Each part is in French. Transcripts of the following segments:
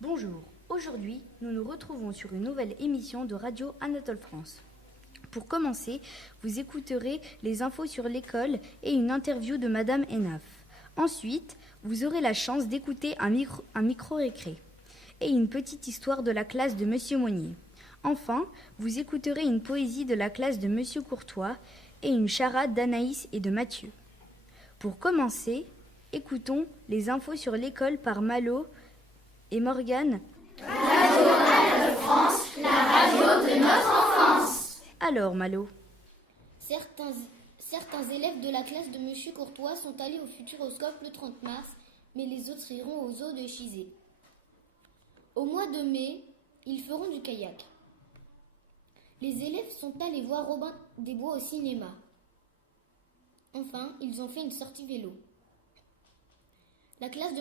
Bonjour, aujourd'hui nous nous retrouvons sur une nouvelle émission de Radio Anatole France. Pour commencer, vous écouterez les infos sur l'école et une interview de Madame Enaf. Ensuite, vous aurez la chance d'écouter un micro-récré et une petite histoire de la classe de Monsieur Monnier. Enfin, vous écouterez une poésie de la classe de Monsieur Courtois et une charade d'Anaïs et de Mathieu. Pour commencer, écoutons les infos sur l'école par Malo et Morgane. Radio Anatole France, la radio de notre enfance. Alors, Malo. Certains élèves de la classe de Monsieur Courtois sont allés au Futuroscope le 30 mars, mais les autres iront au zoo de Chizé. Au mois de mai, ils feront du kayak. Les élèves sont allés voir Robin des Bois au cinéma. Enfin, ils ont fait une sortie vélo. La classe de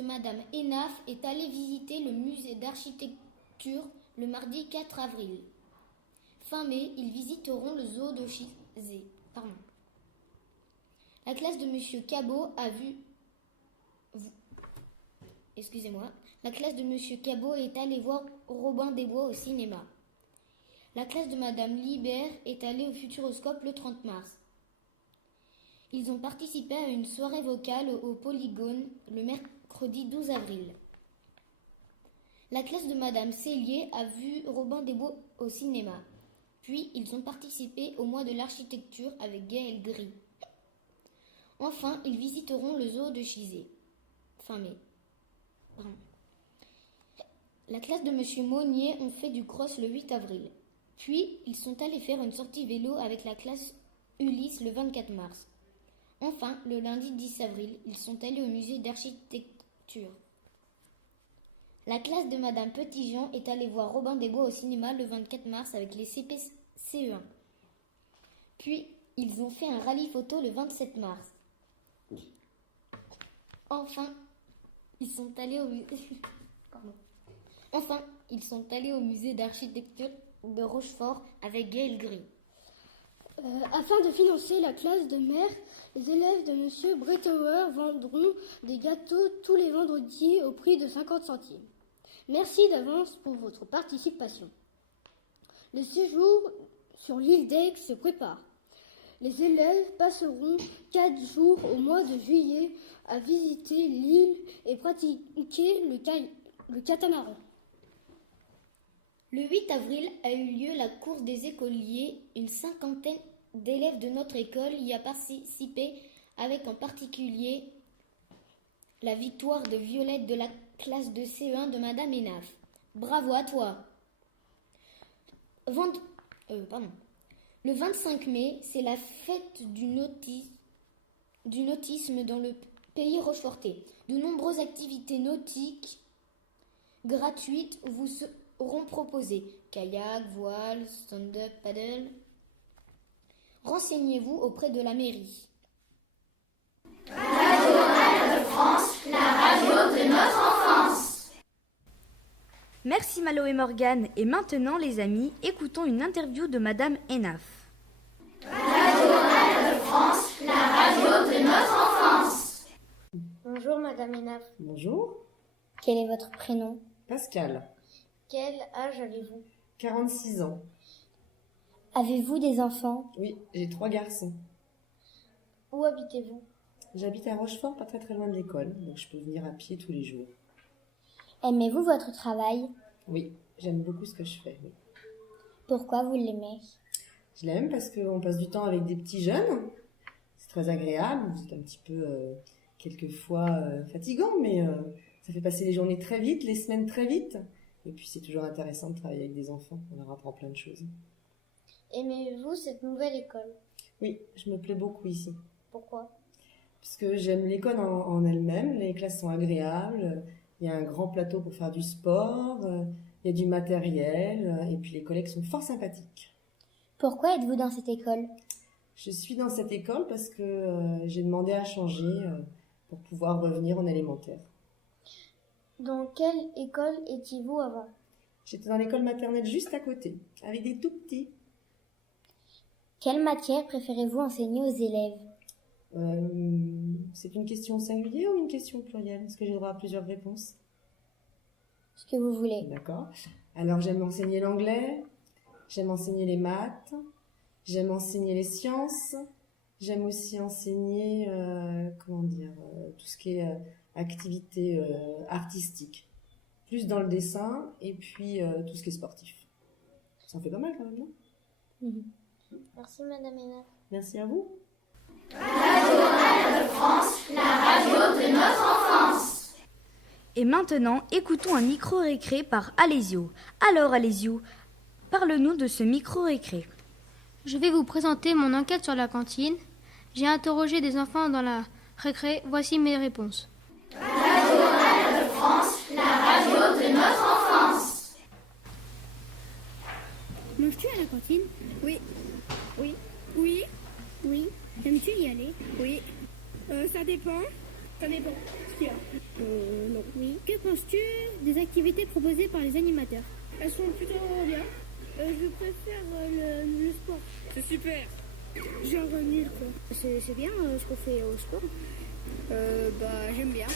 Madame Enaf est allée visiter le musée d'architecture le mardi 4 avril. Fin mai, ils visiteront le zoo de Chizé. La classe de Monsieur Cabot La classe de Monsieur Cabot est allée voir Robin des Bois au cinéma. La classe de Madame Libert est allée au Futuroscope le 30 mars. Ils ont participé à une soirée vocale au Polygone le mercredi 12 avril. La classe de Madame Cellier a vu Robin des Bois au cinéma. Puis, ils ont participé au mois de l'architecture avec Gaël Gris. Enfin, ils visiteront le zoo de Chizé. Fin mai. La classe de Monsieur Monnier ont fait du cross le 8 avril. Puis, ils sont allés faire une sortie vélo avec la classe Ulysse le 24 mars. Enfin, le lundi 10 avril, ils sont allés au musée d'architecture. La classe de Madame Petitjean est allée voir Robin des Bois au cinéma le 24 mars avec les CP-CE1. Puis, ils ont fait un rallye photo le 27 mars. Enfin, ils sont allés au musée d'architecture de Rochefort avec Gaël Gris. Afin de financer la classe de mer, les élèves de M. Brettauer vendront des gâteaux tous les vendredis au prix de 50 centimes. Merci d'avance pour votre participation. Le séjour sur l'île d'Aix se prépare. Les élèves passeront 4 jours au mois de juillet à visiter l'île et pratiquer le catamaran. Le 8 avril a eu lieu la course des écoliers. Une cinquantaine d'élèves de notre école y a participé, avec en particulier la victoire de Violette de la classe de CE1 de Madame Enaf. Bravo à toi. Le 25 mai, c'est la fête du nautisme dans le pays rochefortais. De nombreuses activités nautiques gratuites vous seront proposées. Kayak, voile, stand-up, paddle. Renseignez-vous auprès de la mairie. Radio Anatole France, la radio de notre enfance. Merci Malo et Morgane. Et maintenant les amis, écoutons une interview de Madame Enaf. Radio Anatole France, la radio de notre enfance. Bonjour Madame Enaf. Bonjour, Quel est votre prénom? Pascal, Quel âge avez-vous? 46 ans. Avez-vous des enfants? Oui, j'ai 3 garçons. Où habitez-vous? J'habite à Rochefort, pas très très loin de l'école, donc je peux venir à pied tous les jours. Aimez-vous votre travail? Oui, j'aime beaucoup ce que je fais. Oui. Pourquoi vous l'aimez? Je l'aime parce qu'on passe du temps avec des petits jeunes. C'est très agréable, c'est un petit peu quelquefois fatigant, mais ça fait passer les journées très vite, les semaines très vite. Et puis c'est toujours intéressant de travailler avec des enfants, on leur apprend plein de choses. Aimez-vous cette nouvelle école? Oui, je me plais beaucoup ici. Pourquoi? Parce que j'aime l'école en elle-même, les classes sont agréables, il y a un grand plateau pour faire du sport, il y a du matériel, et puis les collègues sont fort sympathiques. Pourquoi êtes-vous dans cette école? Je suis dans cette école parce que j'ai demandé à changer pour pouvoir revenir en élémentaire. Dans quelle école étiez-vous avant? J'étais dans l'école maternelle juste à côté, avec des tout petits. Quelle matière préférez-vous enseigner aux élèves? C'est une question singulière ou une question plurielle? Est-ce que j'ai le droit à plusieurs réponses? Ce que vous voulez. D'accord. Alors, j'aime enseigner l'anglais, j'aime enseigner les maths, j'aime enseigner les sciences, j'aime aussi enseigner, tout ce qui est activité artistique. Plus dans le dessin et puis tout ce qui est sportif. Ça en fait pas mal quand même, non? Merci Madame Hénin. Merci à vous. Radio Anatole France, la radio de notre enfance. Et maintenant, écoutons un micro-récré par Alésio. Alors Alésio, parle-nous de ce micro-récré. Je vais vous présenter mon enquête sur la cantine. J'ai interrogé des enfants dans la récré. Voici mes réponses. Radio Anatole France, la radio de notre enfance. Manges-tu à la cantine? Oui. Oui. Oui. Oui. Aimes-tu y aller? Oui. Ça dépend. Ça dépend. Ce qu'il y a. Non. Oui. Que penses-tu des activités proposées par les animateurs? Elles sont plutôt bien. Je préfère le sport. C'est super. Genre nul quoi. C'est bien ce qu'on fait au sport. J'aime bien.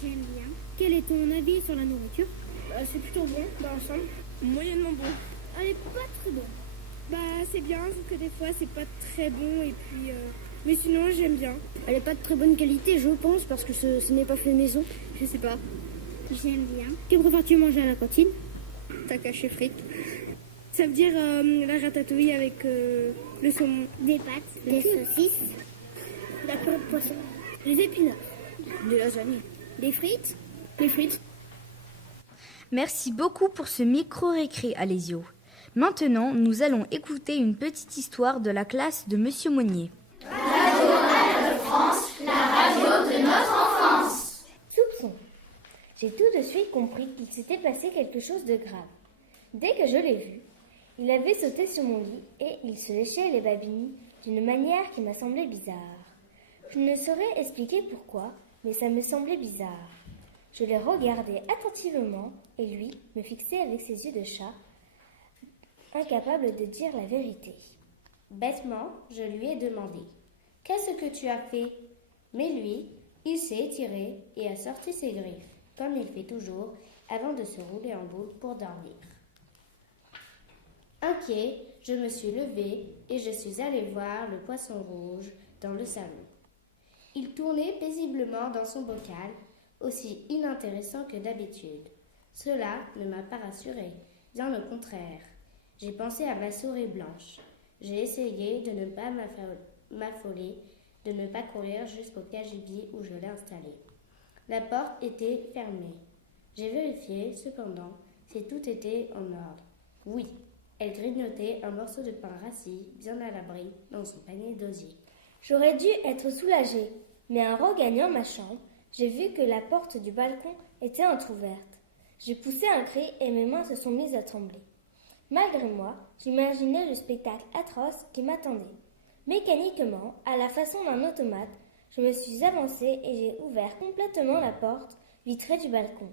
J'aime bien. Quel est ton avis sur la nourriture? C'est plutôt bon dans l'ensemble. Moyennement bon. Elle est pas très bonne. C'est bien, sauf que des fois c'est pas très bon et puis... Mais sinon j'aime bien. Elle est pas de très bonne qualité, je pense, parce que ce n'est pas fait maison. Je sais pas. J'aime bien. Que préfères-tu manger à la cantine? Takashi frites. Ça veut dire la ratatouille avec le saumon. Des pâtes, des saucisses, La purée de poisson. des épinards, Des lasagnes. des frites. Des frites. Merci beaucoup pour ce micro-récré, Alésio. Maintenant, nous allons écouter une petite histoire de la classe de Monsieur Monnier. Radio Anatole France, la radio de notre enfance. Soupçon. J'ai tout de suite compris qu'il s'était passé quelque chose de grave. Dès que je l'ai vu, il avait sauté sur mon lit et il se léchait les babines d'une manière qui m'a semblé bizarre. Je ne saurais expliquer pourquoi, mais ça me semblait bizarre. Je le regardais attentivement et lui me fixait avec ses yeux de chat, incapable de dire la vérité. Bêtement, je lui ai demandé « Qu'est-ce que tu as fait ?» Mais lui, il s'est étiré et a sorti ses griffes, comme il fait toujours, avant de se rouler en boule pour dormir. Inquiet, je me suis levée et je suis allée voir le poisson rouge dans le salon. Il tournait paisiblement dans son bocal, aussi inintéressant que d'habitude. Cela ne m'a pas rassurée, bien au contraire. J'ai pensé à ma souris blanche. J'ai essayé de ne pas m'affoler, de ne pas courir jusqu'au cagibi où je l'ai installé. La porte était fermée. J'ai vérifié, cependant, si tout était en ordre. Oui, elle grignotait un morceau de pain rassis, bien à l'abri, dans son panier d'osier. J'aurais dû être soulagée, mais en regagnant ma chambre, j'ai vu que la porte du balcon était entr'ouverte. J'ai poussé un cri et mes mains se sont mises à trembler. Malgré moi, j'imaginais le spectacle atroce qui m'attendait. Mécaniquement, à la façon d'un automate, je me suis avancée et j'ai ouvert complètement la porte vitrée du balcon.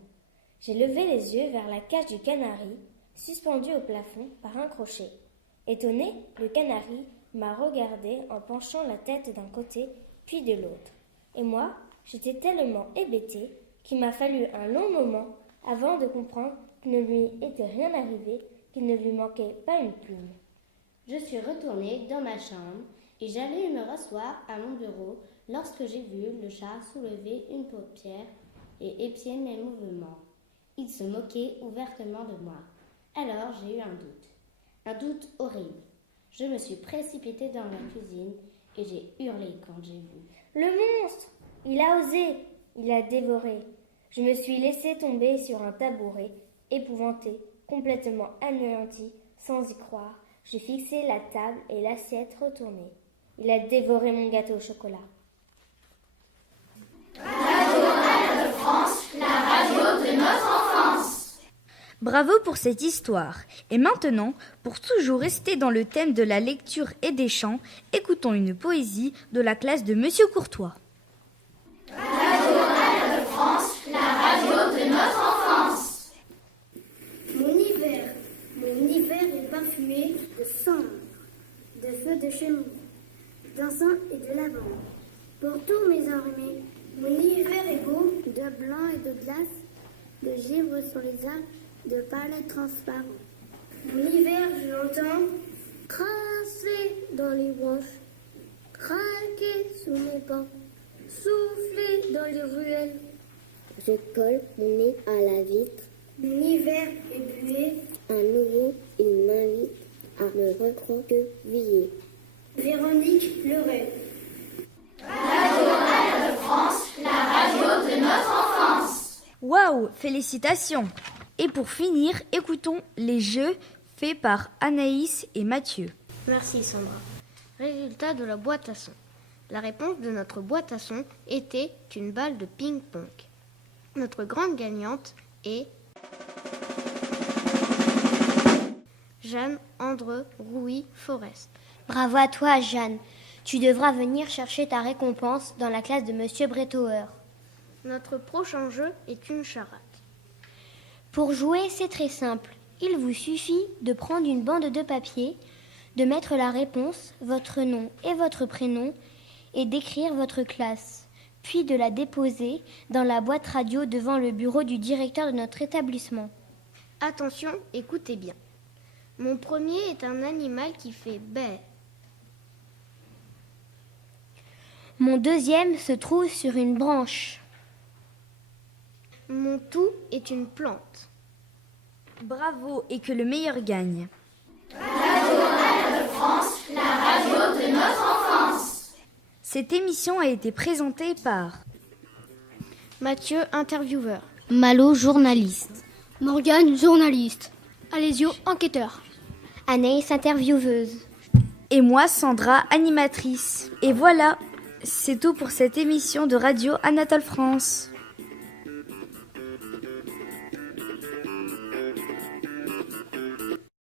J'ai levé les yeux vers la cage du canari, suspendue au plafond par un crochet. Étonné, le canari m'a regardé en penchant la tête d'un côté puis de l'autre. Et moi, j'étais tellement hébétée qu'il m'a fallu un long moment avant de comprendre qu'il ne lui était rien arrivé, qu'il ne lui manquait pas une plume. Je suis retournée dans ma chambre et j'allais me rasseoir à mon bureau lorsque j'ai vu le chat soulever une paupière et épier mes mouvements. Il se moquait ouvertement de moi. Alors j'ai eu un doute horrible. Je me suis précipitée dans la cuisine et j'ai hurlé quand j'ai vu. Le monstre! Il a osé! Il a dévoré. Je me suis laissée tomber sur un tabouret, épouvantée, complètement anéantie, sans y croire. J'ai fixé la table et l'assiette retournée. Il a dévoré mon gâteau au chocolat. Radio Anatole France, la radio de notre enfance. Bravo pour cette histoire. Et maintenant, pour toujours rester dans le thème de la lecture et des chants, écoutons une poésie de la classe de Monsieur Courtois. Radio Anatole France, la radio de notre enfance. Mon hiver chenille, d'encens et de lavande. Pour tous mes enrhumés, mon hiver est beau, de blanc et de glace, de givre sur les arbres, de palais transparents. Mon hiver, je l'entends crasser dans les branches, craquer sous mes pans, souffler dans les ruelles. Je colle mon nez à la vitre. Mon hiver est bué. À nouveau, il m'invite à me recroqueviller. Véronique Leray. Radio Anatole France, la radio de notre enfance. Waouh, félicitations! Et pour finir, écoutons les jeux faits par Anaïs et Mathieu. Merci Sandra. Résultat de la boîte à son. La réponse de notre boîte à son était une balle de ping-pong. Notre grande gagnante est Jeanne Andre Rouy Forest. Bravo à toi, Jeanne. Tu devras venir chercher ta récompense dans la classe de Monsieur Bretauer. Notre prochain jeu est une charade. Pour jouer, c'est très simple. Il vous suffit de prendre une bande de papier, de mettre la réponse, votre nom et votre prénom, et d'écrire votre classe, puis de la déposer dans la boîte radio devant le bureau du directeur de notre établissement. Attention, écoutez bien. Mon premier est un animal qui fait bé. Mon deuxième se trouve sur une branche. Mon tout est une plante. Bravo et que le meilleur gagne. Radio Anatole France, la radio de notre enfance. Cette émission a été présentée par Mathieu, intervieweur. Malo, journaliste. Morgane, journaliste. Alésio, enquêteur. Anaïs, intervieweuse. et moi Sandra, animatrice. Et voilà, c'est tout pour cette émission de Radio Anatole France.